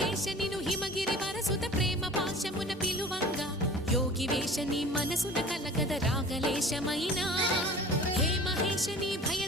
ఋషికేశ నిను హిమగిరి వరసుత ప్రేమ పాశమున పిలువంగా యోగి వేష నీ మనసున కలకద రాగలేశమైనా హే మహేశ నీ భయ